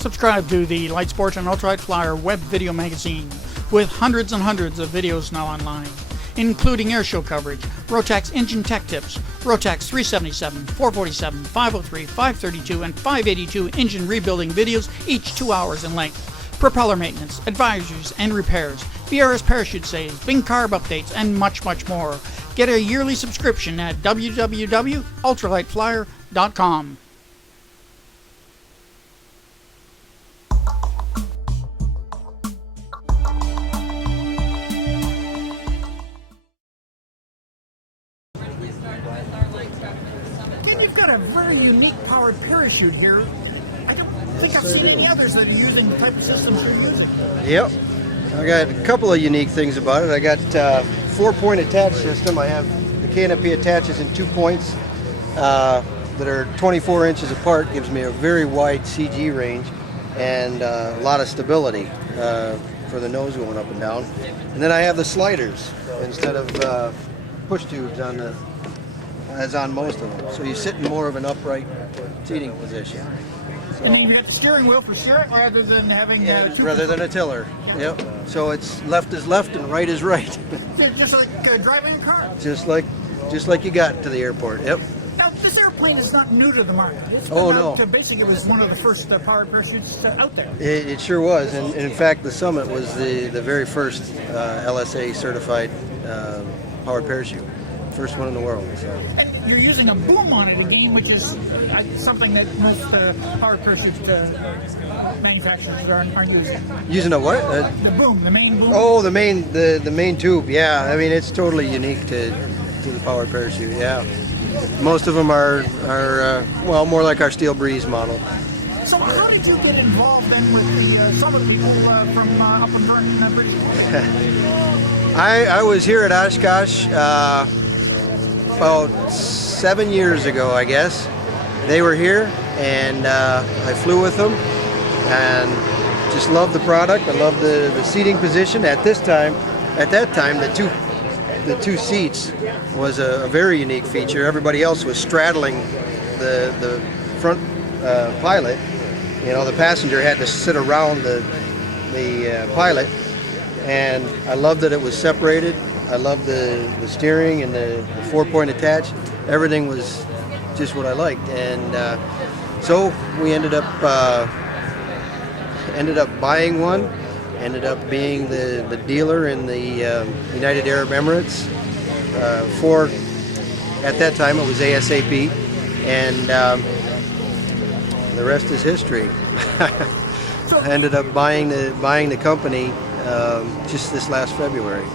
Subscribe to the Light Sports and Ultralight Flyer web video magazine with hundreds and hundreds of videos now online, including airshow coverage, Rotax engine tech tips, Rotax 377, 447, 503, 532, and 582 engine rebuilding videos, each 2 hours in length, propeller maintenance, advisories and repairs, BRS parachute saves, Bing carb updates, and much, much more. Get a yearly subscription at www.ultralightflyer.com. You've got a very unique powered parachute here. I don't think I've seen any others that are using the type of systems you're using. Yep. I got a couple of unique things about it. I got 4-point attach system. I have the canopy attaches in 2 points that are 24 inches apart. Gives me a very wide CG range and a lot of stability for the nose going up and down. And then I have the sliders instead of push tubes on the as on most of them. So you sit in more of an upright seating position. So, and then you have the steering wheel for steering rather than having rather than a tiller. Yep. So it's left is left and right is right. Just like driving a car. just like you got to the airport. Yep. Now this airplane is not new to the market. No. Basically, it was one of the first powered parachutes out there. It sure was, and in fact, the Summit was the very first LSA certified powered parachute. First one in the world. So. And you're using a boom on it again, which is something that most powered parachute manufacturers aren't using. Using a what? The boom, the main boom. Oh, the main tube. Yeah, I mean it's totally unique to the powered parachute. Yeah, most of them are well more like our Steel Breeze model. So how did you get involved then with some of the people from up in front in Breese? I was here at Oshkosh about 7 years ago, I guess. They were here, and I flew with them, and just loved the product. I loved the seating position. At that time, the two seats was a very unique feature. Everybody else was straddling the front pilot. You know, the passenger had to sit around the pilot, and I loved that it was separated. I loved the steering and the 4-point attach. Everything was just what I liked, and so we ended up buying one. Ended up being the dealer in the United Arab Emirates for, at that time it was ASAP, and the rest is history. I ended up buying the company just this last February.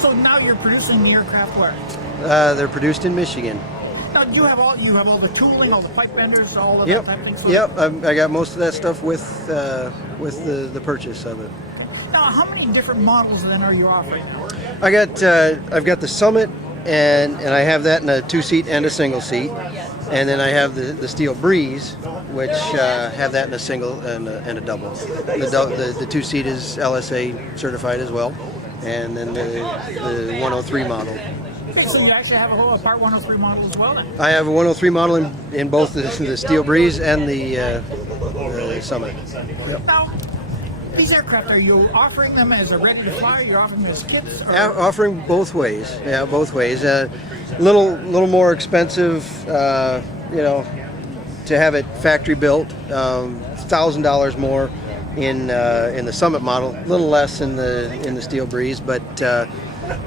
So now you're producing the aircraft where? They're produced in Michigan. Now you have all the tooling, all the pipe benders, all of that type of things? Yep, I got most of that stuff with the purchase of it. Now how many different models then are you offering? I've got the Summit, and I have that in a 2-seat and a single seat. And then I have the Steel Breeze, which have that in a single and a double. The 2-seat is LSA certified as well, and then the 103 model. So you actually have a Part 103 model as well then? I have a 103 model in both the Steel Breeze and the Summit. Yep. Now, these aircraft, are you offering them as a ready-to-fly, or are you offering them as kits? Offering both ways. Yeah, both ways. Little more expensive, you know, to have it factory built. $1,000 more in the Summit model. A little less in the Steel Breeze, but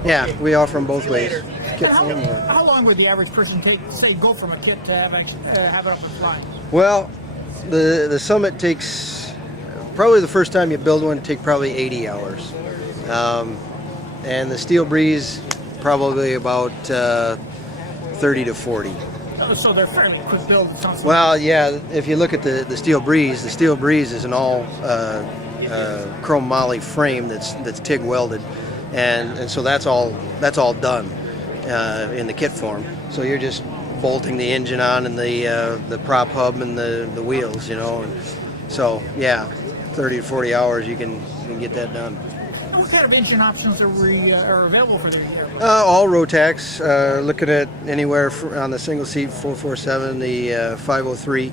yeah, we offer them both ways. How long would the average person take, say, go from a kit to have it up and flying? Well, the Summit takes. Probably the first time you build one, it takes probably 80 hours. And the Steel Breeze, probably about 30 to 40. So they're fairly quick build. Well, yeah, if you look at the Steel Breeze is an all chrome moly frame that's TIG welded. And so that's all done in the kit form. So you're just bolting the engine on and the prop hub and the wheels, you know. And so, yeah. 30 to 40 hours, you can get that done. What kind of engine options are available for the airplane? All Rotax. Looking at anywhere on the single seat 447, the 503,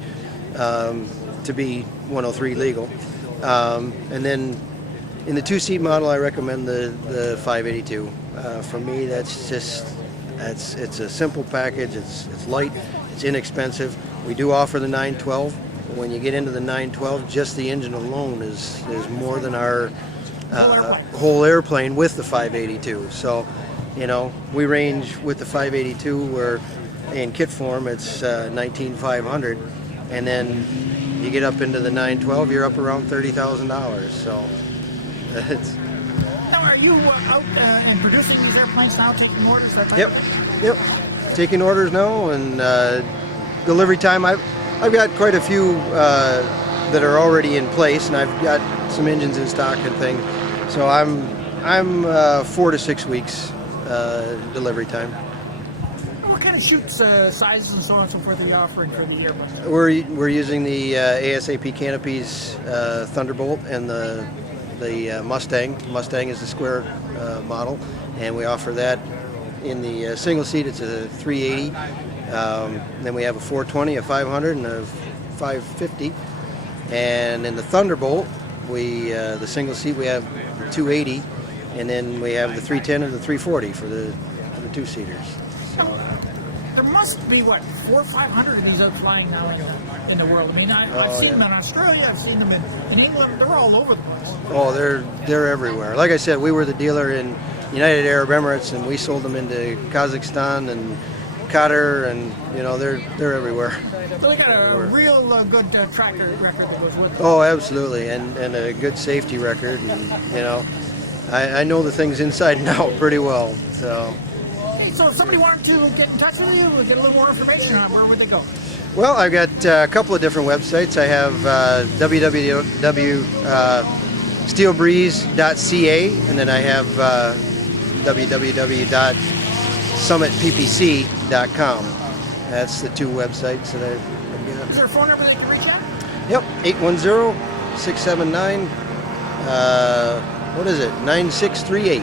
to be 103 legal. And then in the 2-seat model, I recommend the 582. For me, it's a simple package. It's light, it's inexpensive. We do offer the 912. When you get into the 912, just the engine alone is more than our whole airplane with the 582. So, you know, we range with the 582 where in kit form it's 19,500, and then you get up into the 912, you're up around $30,000. So it's. Now, are you out and producing these airplanes now, taking orders? Yep. Taking orders now, and delivery time. I've got quite a few that are already in place, and I've got some engines in stock and things. So I'm 4 to 6 weeks delivery time. What kind of chutes, sizes, and so on and so forth are you offering for the airplanes? We're using the ASAP Canopies Thunderbolt and the Mustang. Mustang is the square model, and we offer that in the single seat. It's a 380. Then we have a 420, a 500, and a 550. And in the Thunderbolt, the single seat, we have 280, and then we have the 310 and the 340 for the 2-seaters. So. There must be, 400 or 500 of these out flying now in the world. I mean, I've seen them in Australia, I've seen them in England. They're all over the place. Oh, they're everywhere. Like I said, we were the dealer in United Arab Emirates, and we sold them into Kazakhstan and Qatar, and you know they're everywhere. So they got a real good track record that goes with them. Oh, absolutely, and a good safety record, and you know, I know the things inside and out pretty well. So. So if somebody wanted to get in touch with you, get a little more information on where would they go? Well, I've got a couple of different websites. I have www.steelbreeze.ca, and then I have www.summitppc.com. That's the two websites that I've got. Is there a phone number they can reach out? Yep, 810-679, 9638.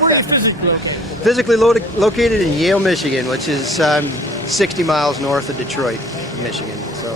Where are you physically located? Physically located in Yale, Michigan, which is 60 miles north of Detroit, Michigan. So